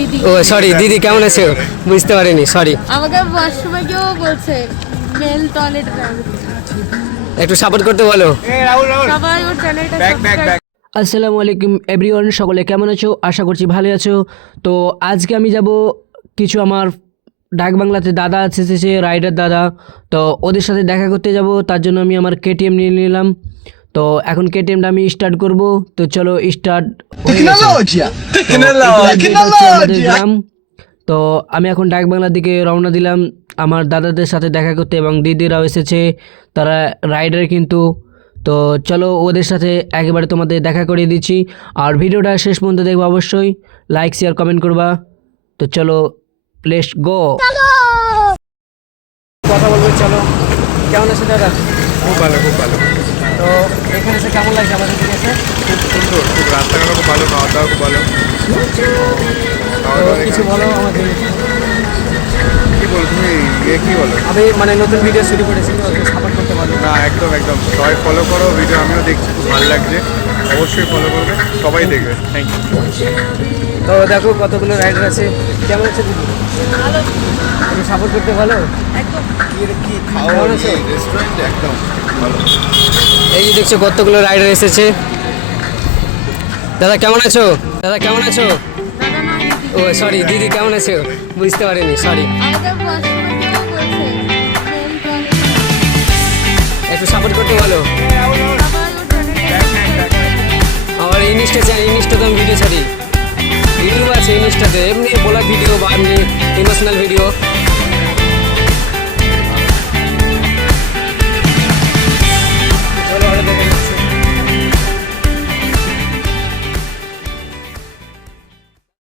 দিদি। ও সরি দিদি, কেমন আছো? বুঝতে পারিনি, সরি। আমাকে ওয়াশরুমে কেউ বলছে মেল টয়লেট। একটু সাপোর্ট করতে বলো। সবাই ওর চ্যানেলটা সাবস্ক্রাইব। আসসালামু আলাইকুম এভরিওয়ান, সকলে কেমন আছো? আশা করছি ভালো আছো। তো আজকে আমি যাব কিছু আমার ডাক বাংলাতে দাদা এসেছে, রাইডার দাদা। তো ওদের সাথে দেখা করতে যাব, তার জন্য আমি আমার কেটিএম নিয়ে নিলাম। তো এখন কেটিএমটা আমি স্টার্ট করব। তো চলো স্টার্ট। গ্রাম। তো আমি এখন ডাক বাংলার দিকে রওনা দিলাম আমার দাদাদের সাথে দেখা করতে, এবং দিদিরাও এসেছে, তারা রাইডার কিন্তু। তো চলো ওদের সাথে একেবারে তোমাদের দেখা করিয়ে দিচ্ছি। আর ভিডিওটা শেষ পর্যন্ত দেখবো অবশ্যই, লাইক শেয়ার কমেন্ট করবা। তো চলো লেটস গো। কথা বলবো, চলো। কেমন আছে দাদা? খুব ভালো, খুব ভালো। তো এখানে এসে কেমন লাগছে আমাদের দিকে এসে? খুব সুন্দর, খুব রাস্তাঘাটও খুব ভালো, খাওয়া দাওয়া খুব ভালো। তো কিছু বলো আমাদের। কি বলো তুমি, কি বলো? আমি মানে নতুন ভিডিও শুরু করেছি, সাপোর্ট করতে পারবো না, একদম একদম সবাই ফলো করো, ভিডিও আমিও দেখছি, খুব ভালো লাগছে। অবশ্যই ফলো করবে, সবাই দেখবে। Thank you. তো দেখো কতগুলো রাইডার আছে। কেমন আছে দিদি? ভালো একটু সাপোর্ট করতে ভালো। একদম। কি কেমন আছো? রেস্টুরেন্ট একদম ভালো। এই যে দেখছো কতগুলো রাইডার এসেছে। দাদা কেমন আছো? দাদা কেমন আছো? দাদা না দিদি। ও সরি দিদি, কেমন আছো? বুঝতে পারিনি, সরি। আমাকে ওয়াশরুমে কেউ বলছে মেল টয়লেট। একটু সাপোর্ট করতে ভালো। সবাই ওর চ্যানেলটা সাবস্ক্রাইব। আমার ইনস্টা তো আমি ভিডিও ছাড়ি, ইউটিউব আছে ইনস্টাতে, এমনি ব্লগ ভিডিও বা এমনি ইমোশনাল ভিডিও